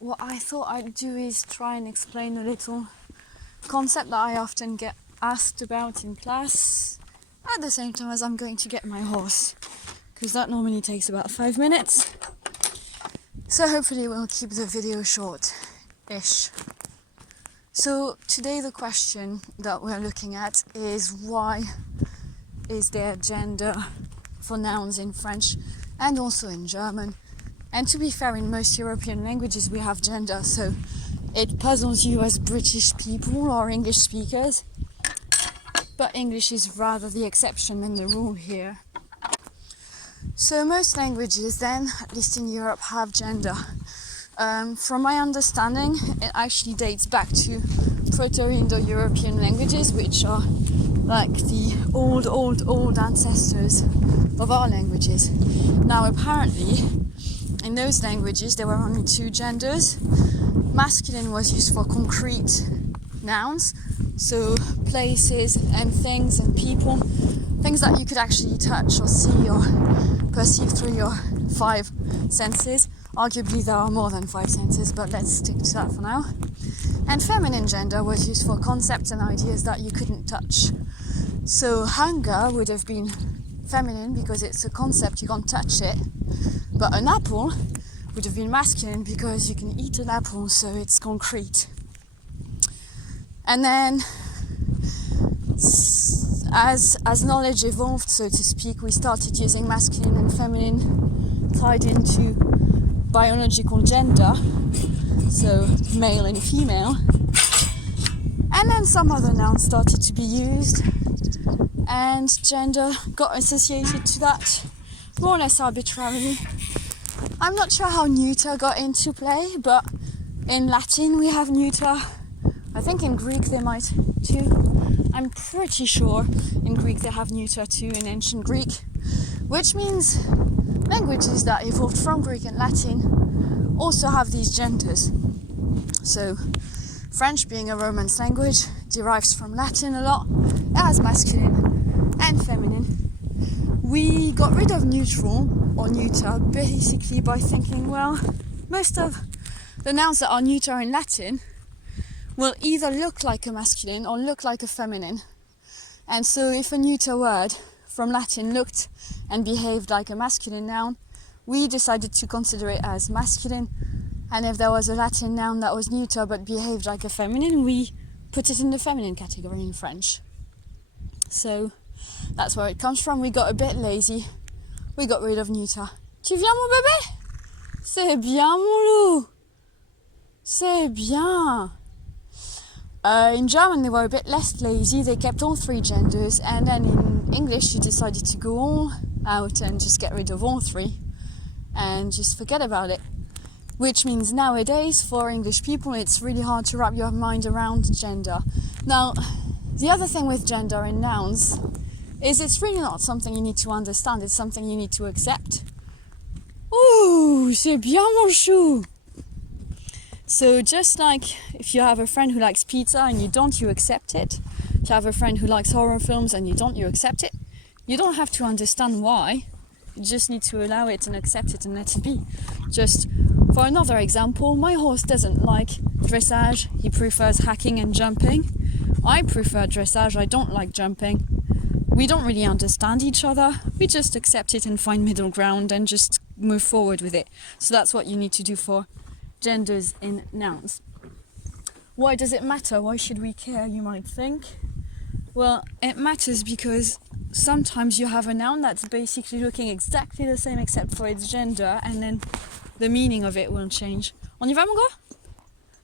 what I thought I'd do is try and explain a little concept that I often get asked about in class at the same time as I'm going to get my horse, because that normally takes about 5 minutes. So hopefully we'll keep the video short-ish. So today the question that we're looking at is, why is there gender for nouns in French and also in German? And to be fair, in most European languages we have gender, so it puzzles you as British people or English speakers. But English is rather the exception than the rule here. So most languages then, at least in Europe, have gender. From my understanding, it actually dates back to Proto-Indo-European languages, which are like the old ancestors of our languages. Now apparently, in those languages there were only two genders. Masculine was used for concrete nouns, so places and things and people, things that you could actually touch or see or perceive through your 5 senses. Arguably there are more than 5 senses, but let's stick to that for now. And feminine gender was used for concepts and ideas that you couldn't touch. So hunger would have been feminine because it's a concept, you can't touch it. But an apple would have been masculine because you can eat an apple, so it's concrete. And then as knowledge evolved, so to speak, we started using masculine and feminine tied into biological gender, so male and female. And then some other nouns started to be used, and gender got associated to that more or less arbitrarily. I'm not sure how neuter got into play, but in Latin we have neuter. I think in Greek they might too. I'm pretty sure in Greek they have neuter too, in ancient Greek, which means languages that evolved from Greek and Latin also have these genders. So French, being a Romance language, derives from Latin a lot. It has masculine and feminine. We got rid of neutral or neuter basically by thinking, well, most of the nouns that are neuter in Latin will either look like a masculine or look like a feminine. And so if a neuter word from Latin looked and behaved like a masculine noun, we decided to consider it as masculine. And if there was a Latin noun that was neuter but behaved like a feminine, we put it in the feminine category in French. So that's where it comes from. We got a bit lazy. We got rid of neuter. Tu viens, mon bébé? C'est bien, mon loup. C'est bien. In German they were a bit less lazy. They kept all 3 genders, and then in English you decided to go all out and just get rid of all 3 and just forget about it. Which means nowadays for English people it's really hard to wrap your mind around gender. Now, the other thing with gender in nouns is it's really not something you need to understand, it's something you need to accept. Ooh, c'est bien mon chou! So just like if you have a friend who likes pizza and you don't, you accept it. If you have a friend who likes horror films and you don't, you accept it. You don't have to understand why. You just need to allow it and accept it and let it be. Just for another example, my horse doesn't like dressage. He prefers hacking and jumping. I prefer dressage. I don't like jumping. We don't really understand each other. We just accept it and find middle ground and just move forward with it. So that's what you need to do for genders in nouns. Why does it matter? Why should we care, you might think? Well, it matters because sometimes you have a noun that's basically looking exactly the same except for its gender, and then the meaning of it will change. On y va, mon gars?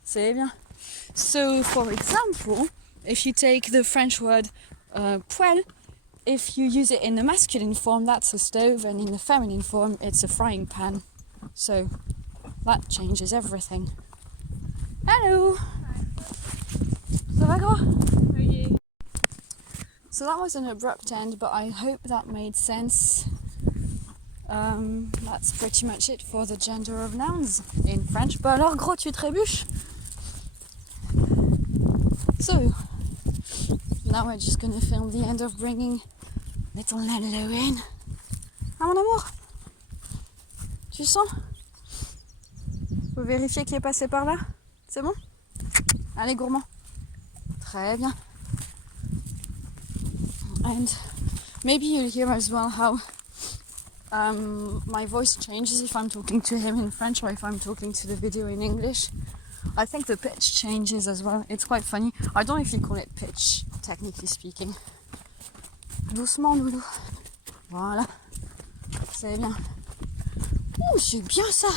C'est bien. So, for example, if you take the French word poêle, if you use it in the masculine form, that's a stove, and in the feminine form, it's a frying pan. So that changes everything. Hello! Ça va, gros? Okay. So that was an abrupt end, but I hope that made sense. That's pretty much it for the gender of nouns in French. Bah alors, gros, tu trébuches? So, now we're just gonna film the end of bringing little Lalo in. Ah, mon amour? Tu sens? Faut vérifier qui est passé par là. C'est bon? Allez, gourmand. Très bien. And maybe you'll hear as well how my voice changes if I'm talking to him in French or if I'm talking to the video in English. I think the pitch changes as well. It's quite funny. I don't know if you call it pitch, technically speaking. Doucement, loulou. Voilà. C'est bien. Oh, c'est bien ça.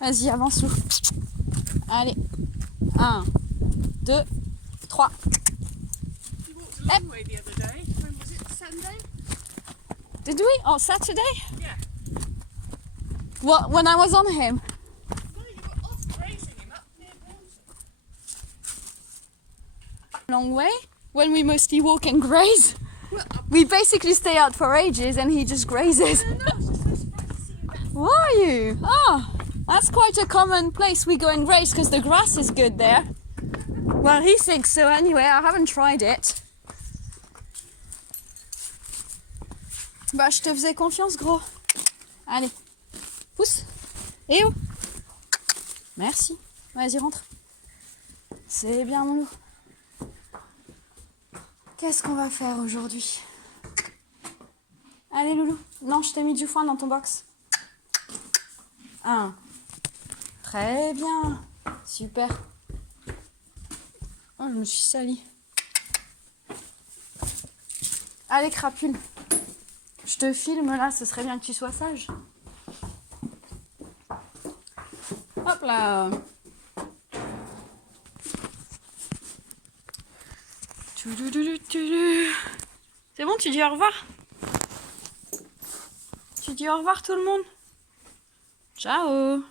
Vas-y, avance, Lou. Allez. 1, 2, 3. Did we? On Saturday? Yeah. What, when I was on him? No, you were off grazing him up near Bolton. Long way? When we mostly walk and graze? We basically stay out for ages and he just grazes. No, I was just so surprised to see you back. Where are you? Ah, that's quite a common place we go and graze because the grass is good there. Well, he thinks so anyway. I haven't tried it. Bah, je te faisais confiance, gros. Allez, pousse. Et où? Merci. Vas-y, rentre. C'est bien, mon loup. Qu'est-ce qu'on va faire aujourd'hui? Allez, loulou. Non, je t'ai mis du foin dans ton box. 1. Très bien. Super. Oh, je me suis salie. Allez, crapule. Je te filme là, ce serait bien que tu sois sage. Hop là. C'est bon, tu dis au revoir? Tu dis au revoir tout le monde? Ciao.